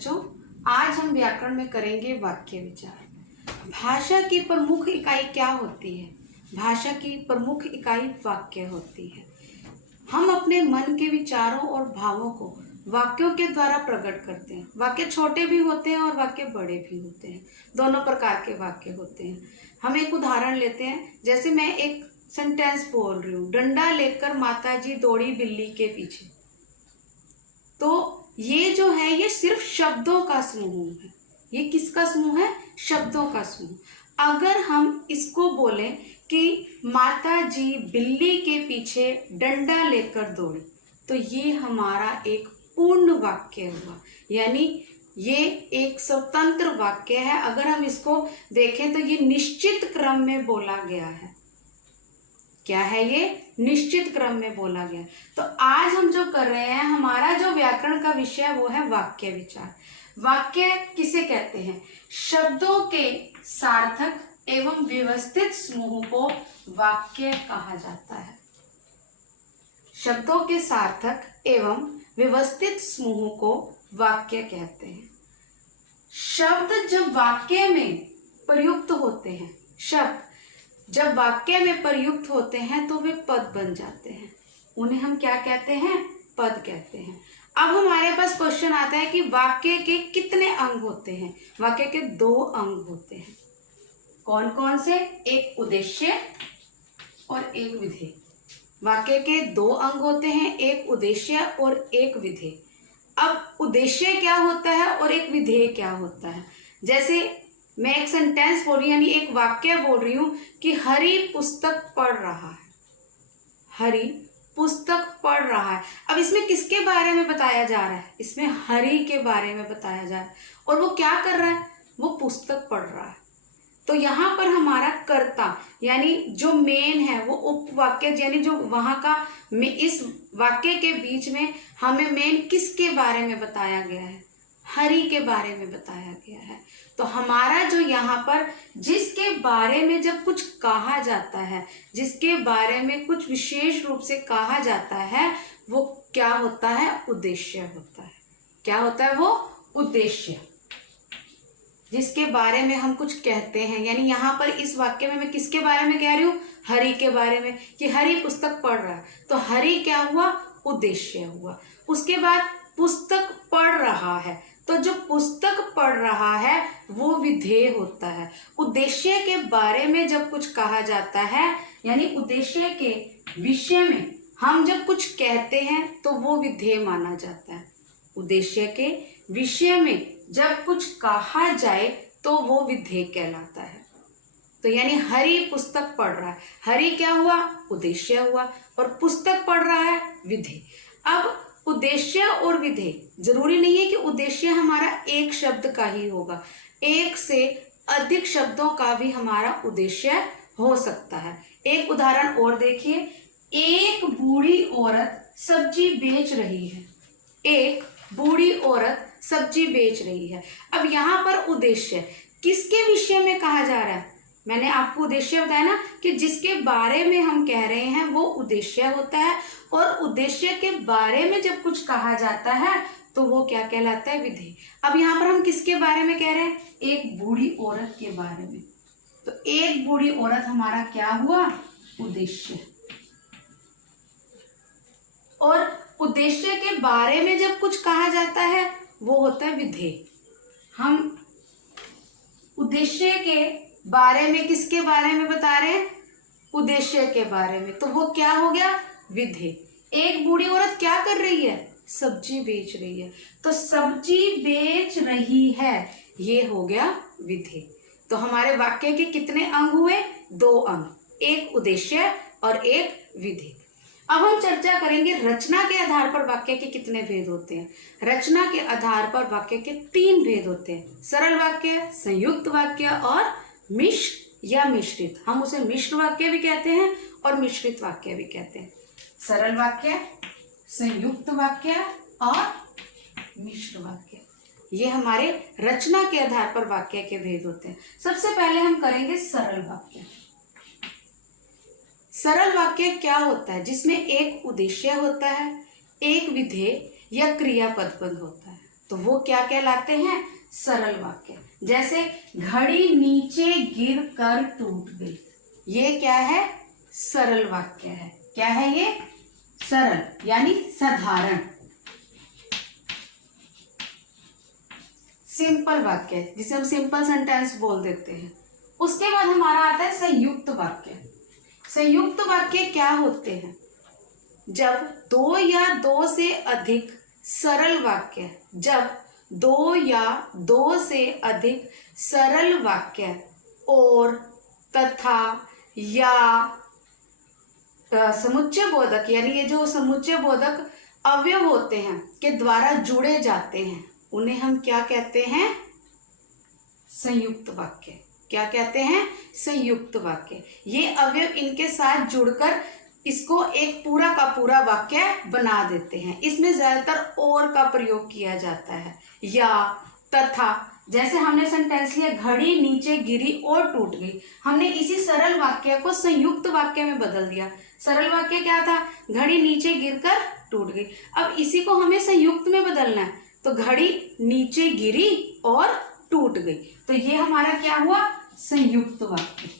बच्चों, आज हम व्याकरण में करेंगे वाक्य विचार। भाषा की प्रमुख इकाई क्या होती है? भाषा की प्रमुख इकाई वाक्य होती है। हम अपने मन के विचारों और भावों को वाक्यों के द्वारा प्रकट करते हैं। वाक्य छोटे भी होते हैं और वाक्य बड़े भी होते हैं। दोनों प्रकार के वाक्य होते हैं। हम एक उदाहरण लेते हैं, जैसे मैं एक सेंटेंस बोल रही हूँ, डंडा लेकर माताजी दौड़ी बिल्ली के पीछे। तो ये जो है ये सिर्फ शब्दों का समूह है। ये किसका समूह है? शब्दों का समूह। अगर हम इसको बोलें कि माता जी बिल्ली के पीछे डंडा लेकर दौड़ी, तो ये हमारा एक पूर्ण वाक्य हुआ, यानी ये एक स्वतंत्र वाक्य है। अगर हम इसको देखें तो ये निश्चित क्रम में बोला गया है। क्या है ये? निश्चित क्रम में बोला गया। तो आज हम जो कर रहे हैं, हमारा जो व्याकरण का विषय है वो है वाक्य विचार। वाक्य किसे कहते हैं? शब्दों के सार्थक एवं व्यवस्थित समूह को वाक्य कहा जाता है। शब्दों के सार्थक एवं व्यवस्थित समूह को वाक्य कहते हैं। शब्द जब वाक्य में प्रयुक्त होते हैं, शब्द जब वाक्य में प्रयुक्त होते हैं तो वे पद बन जाते हैं। उन्हें हम क्या कहते हैं? पद कहते हैं। अब हमारे पास क्वेश्चन आता है कि वाक्य के कितने अंग होते हैं? वाक्य के 2 अंग होते हैं। कौन कौन से? एक उद्देश्य और एक विधेय। वाक्य के 2 अंग होते हैं, एक उद्देश्य और एक विधेय। अब उद्देश्य क्या होता है और एक विधेय क्या होता है? जैसे मैं एक सेंटेंस बोल रही हूँ, यानी एक वाक्य बोल रही हूँ कि हरि पुस्तक पढ़ रहा है। हरि पुस्तक पढ़ रहा है। अब इसमें किसके बारे में बताया जा रहा है? इसमें हरि के बारे में बताया जा रहा है। और वो क्या कर रहा है? वो पुस्तक पढ़ रहा है। तो यहाँ पर हमारा कर्ता यानी जो मेन है वो उपवाक्य, यानी जो वहां का इस वाक्य के बीच में हमें मेन किसके बारे में बताया गया है? हरि के बारे में बताया गया है। तो हमारा जो यहाँ पर जिसके बारे में जब कुछ कहा जाता है, जिसके बारे में कुछ विशेष रूप से कहा जाता है, वो क्या होता है? उद्देश्य होता है। क्या होता है वो? उद्देश्य। जिसके बारे में हम कुछ कहते हैं, यानी यहाँ पर इस वाक्य में मैं किसके बारे में कह रही हूँ? हरि के बारे में, कि हरि पुस्तक पढ़ रहा है। तो हरि क्या हुआ? उद्देश्य हुआ। उसके बाद पुस्तक पढ़ रहा है, तो जो पुस्तक पढ़ रहा है वो विधेय होता है। उद्देश्य के बारे में जब कुछ कहा जाता है, यानी उद्देश्य के विषय में हम जब कुछ कहते हैं तो वो विधेय माना जाता है। उद्देश्य के विषय में जब कुछ कहा जाए तो वो विधेय कहलाता है। तो यानी हरि पुस्तक पढ़ रहा है, हरि क्या हुआ? उद्देश्य हुआ, और पुस्तक पढ़ रहा है विधेय। अब उद्देश्य और विधेय, जरूरी नहीं है कि उद्देश्य हमारा एक शब्द का ही होगा, एक से अधिक शब्दों का भी हमारा उद्देश्य हो सकता है। एक उदाहरण और देखिए, एक बूढ़ी औरत सब्जी बेच रही है। एक बूढ़ी औरत सब्जी बेच रही है। अब यहाँ पर उद्देश्य किसके विषय में कहा जा रहा है? मैंने आपको उद्देश्य बताया ना, कि जिसके बारे में हम कह रहे हैं वो उद्देश्य होता है, और उद्देश्य के बारे में जब कुछ कहा जाता है तो वो क्या कहलाता है? विधेय। अब यहाँ पर हम किसके बारे में कह रहे हैं? एक बूढ़ी औरत के बारे में। तो एक बूढ़ी औरत हमारा क्या हुआ? उद्देश्य। और उद्देश्य के बारे में जब कुछ कहा जाता है वो होता है विधेय। हम उद्देश्य के बारे में किसके बारे में बता रहे हैं? उद्देश्य के बारे में, तो वो क्या हो गया? विधेय। एक बूढ़ी औरत क्या कर रही है? सब्जी बेच रही है। तो सब्जी बेच रही है, ये हो गया विधेय। तो हमारे वाक्य के कितने अंग हुए? 2 अंग, एक उद्देश्य और एक विधेय। अब हम चर्चा करेंगे रचना के आधार पर वाक्य के कितने भेद होते हैं। रचना के आधार पर वाक्य के 3 भेद होते हैं: सरल वाक्य, संयुक्त वाक्य और मिश्र या मिश्रित। हम उसे मिश्र वाक्य भी कहते हैं और मिश्रित वाक्य भी कहते हैं। सरल वाक्य, संयुक्त वाक्य और मिश्र वाक्य, ये हमारे रचना के आधार पर वाक्य के भेद होते हैं। सबसे पहले हम करेंगे सरल वाक्य। सरल वाक्य क्या होता है? जिसमें एक उद्देश्य होता है, एक विधेय या क्रियापद पद होता है। तो वो क्या कहलाते हैं? सरल वाक्य। जैसे घड़ी नीचे गिर कर टूट गई, ये क्या है? सरल वाक्य है। क्या है ये? सरल यानी साधारण, सिंपल वाक्य, जिसे हम सिंपल सेंटेंस बोल देते हैं। उसके बाद हमारा आता है संयुक्त वाक्य। संयुक्त वाक्य क्या होते हैं? जब दो या दो से अधिक सरल वाक्य, जब दो या दो से अधिक सरल वाक्य और, तथा, या समुच्चय बोधक, यानी ये जो समुच्चय बोधक अवयव होते हैं के द्वारा जुड़े जाते हैं, उन्हें हम क्या कहते हैं? संयुक्त वाक्य। क्या कहते हैं? संयुक्त वाक्य। ये अवयव इनके साथ जुड़कर इसको एक पूरा का पूरा वाक्य बना देते हैं। इसमें ज्यादातर और का प्रयोग किया जाता है, या, तथा। जैसे हमने सेंटेंस लिया घड़ी नीचे गिरी और टूट गई, हमने इसी सरल वाक्य को संयुक्त वाक्य में बदल दिया। सरल वाक्य क्या था? घड़ी नीचे गिरकर टूट गई। अब इसी को हमें संयुक्त में बदलना है, तो घड़ी नीचे गिरी और टूट गई, तो ये हमारा क्या हुआ? संयुक्त वाक्य।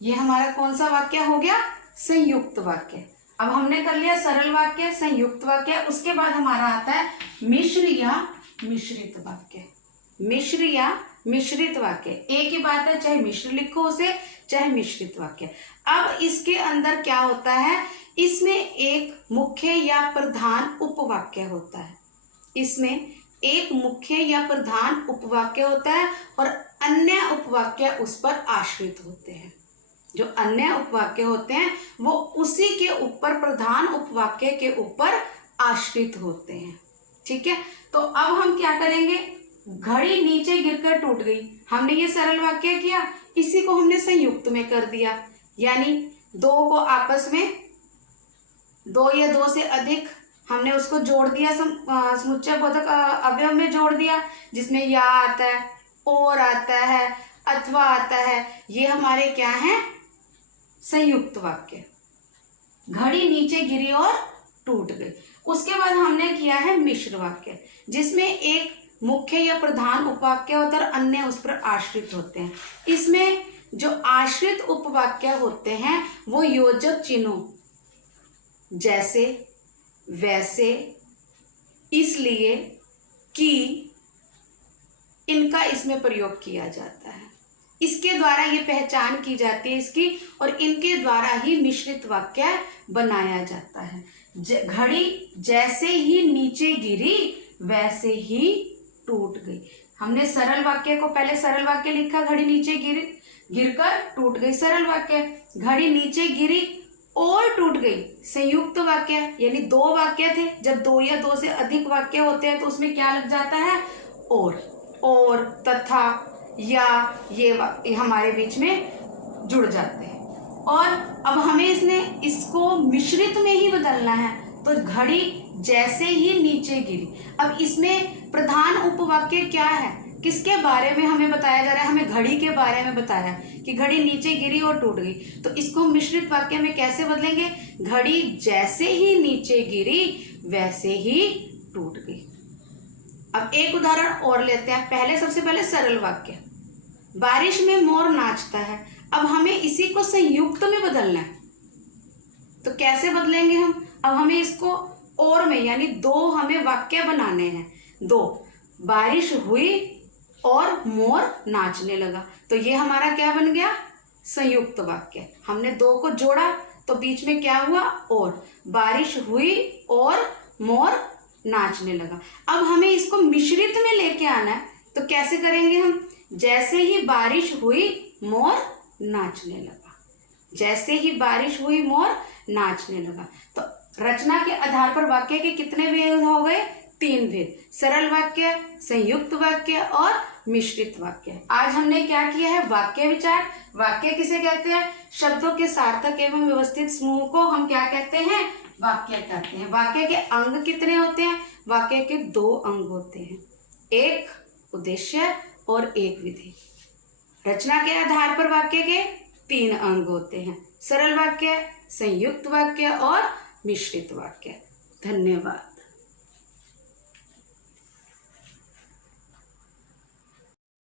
ये हमारा कौन सा वाक्य हो गया? संयुक्त वाक्य। अब हमने कर लिया सरल वाक्य, संयुक्त वाक्य। उसके बाद हमारा आता है मिश्र या मिश्रित वाक्य। मिश्र या मिश्रित वाक्य, एक ही बात है, चाहे मिश्र लिखो उसे, चाहे मिश्रित वाक्य। अब इसके अंदर क्या होता है? इसमें एक मुख्य या प्रधान उपवाक्य होता है। इसमें एक मुख्य या प्रधान उपवाक्य होता है और अन्य उपवाक्य उस पर आश्रित होते हैं। जो अन्य उपवाक्य होते हैं वो उसी के ऊपर, प्रधान उपवाक्य के ऊपर आश्रित होते हैं। ठीक है, तो अब हम क्या करेंगे? घड़ी नीचे गिरकर टूट गई, हमने ये सरल वाक्य किया, इसी को हमने संयुक्त में कर दिया, यानी दो को आपस में, दो या दो से अधिक, हमने उसको जोड़ दिया, समुच्चय बोधक अवयव में जोड़ दिया, जिसमें या आता है, और आता है, अथवा आता है। ये हमारे क्या है? संयुक्त वाक्य। घड़ी नीचे गिरी और टूट गई। उसके बाद हमने किया है मिश्र वाक्य, जिसमें एक मुख्य या प्रधान उपवाक्य होता है और अन्य उस पर आश्रित होते हैं। इसमें जो आश्रित उपवाक्य होते हैं वो योजक चिन्हों जैसे, वैसे, इसलिए, कि, इनका इसमें प्रयोग किया जाता है। इसके द्वारा ये पहचान की जाती है इसकी, और इनके द्वारा ही मिश्रित वाक्य बनाया जाता है। घड़ी जैसे ही नीचे गिरी वैसे ही टूट गई। हमने सरल वाक्य को पहले सरल वाक्य लिखा, घड़ी नीचे गिरकर टूट गई, सरल वाक्य। घड़ी नीचे गिरी और टूट गई, संयुक्त वाक्य, यानी दो वाक्य थे। जब दो या दो से अधिक वाक्य होते हैं तो उसमें क्या लग जाता है? और, तथा, या, ये हमारे बीच में जुड़ जाते हैं। और अब हमें इसको मिश्रित में ही बदलना है, तो घड़ी जैसे ही नीचे गिरी। अब इसमें प्रधान उपवाक्य क्या है? किसके बारे में हमें बताया जा रहा है? हमें घड़ी के बारे में बताया कि घड़ी नीचे गिरी और टूट गई, तो इसको मिश्रित वाक्य में कैसे बदलेंगे? घड़ी जैसे ही नीचे गिरी वैसे ही टूट गई। अब एक उदाहरण और लेते हैं। सबसे पहले सरल वाक्य, बारिश में मोर नाचता है। अब हमें इसी को संयुक्त में बदलना है, तो कैसे बदलेंगे हम? अब हमें इसको और में, यानी दो हमें वाक्य बनाने हैं। दो, बारिश हुई और मोर नाचने लगा, तो ये हमारा क्या बन गया? संयुक्त वाक्य। हमने दो को जोड़ा तो बीच में क्या हुआ? और, बारिश हुई और मोर नाचने लगा। अब हमें इसको मिश्रित में लेके आना है, तो कैसे करेंगे हम? जैसे ही बारिश हुई मोर नाचने लगा, जैसे ही बारिश हुई मोर नाचने लगा। तो रचना के आधार पर वाक्य के कितने भेद हो गए? 3 भेद, सरल वाक्य, संयुक्त वाक्य और मिश्रित वाक्य। आज हमने क्या किया है? वाक्य विचार। वाक्य किसे कहते हैं? शब्दों के सार्थक एवं व्यवस्थित समूह को हम क्या कहते हैं? वाक्य कहते हैं। वाक्य के अंग कितने होते हैं? वाक्य के 2 अंग होते हैं, एक उद्देश्य और एक विधि। रचना के आधार पर वाक्य के 3 अंग होते हैं, सरल वाक्य, संयुक्त वाक्य और मिश्रित वाक्य। धन्यवाद।